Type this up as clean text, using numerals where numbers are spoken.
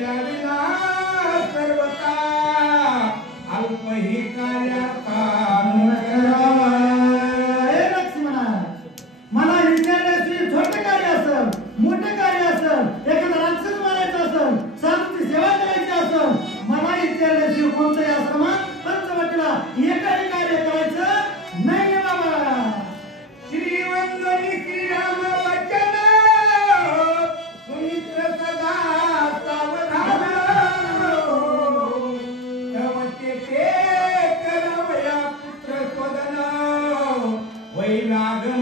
केल्या विना सर्वता अल्पही कार्याचा लक्ष्मणा मला विचारण्याची छोटे कार्य असेल मोठे कार्य असेल एखादा राक्षस मारायचा असेल साधूची सेवा करायची असेल मला विचारण्याची कोणतंही आश्रमात पंचवटीला एकही कार्य करायचं नाही बाबा श्रीवंदनी श्रीराम वचन सुमित्र सदा सावधान तवते ते करवया पुत्र स्वदन वैलाग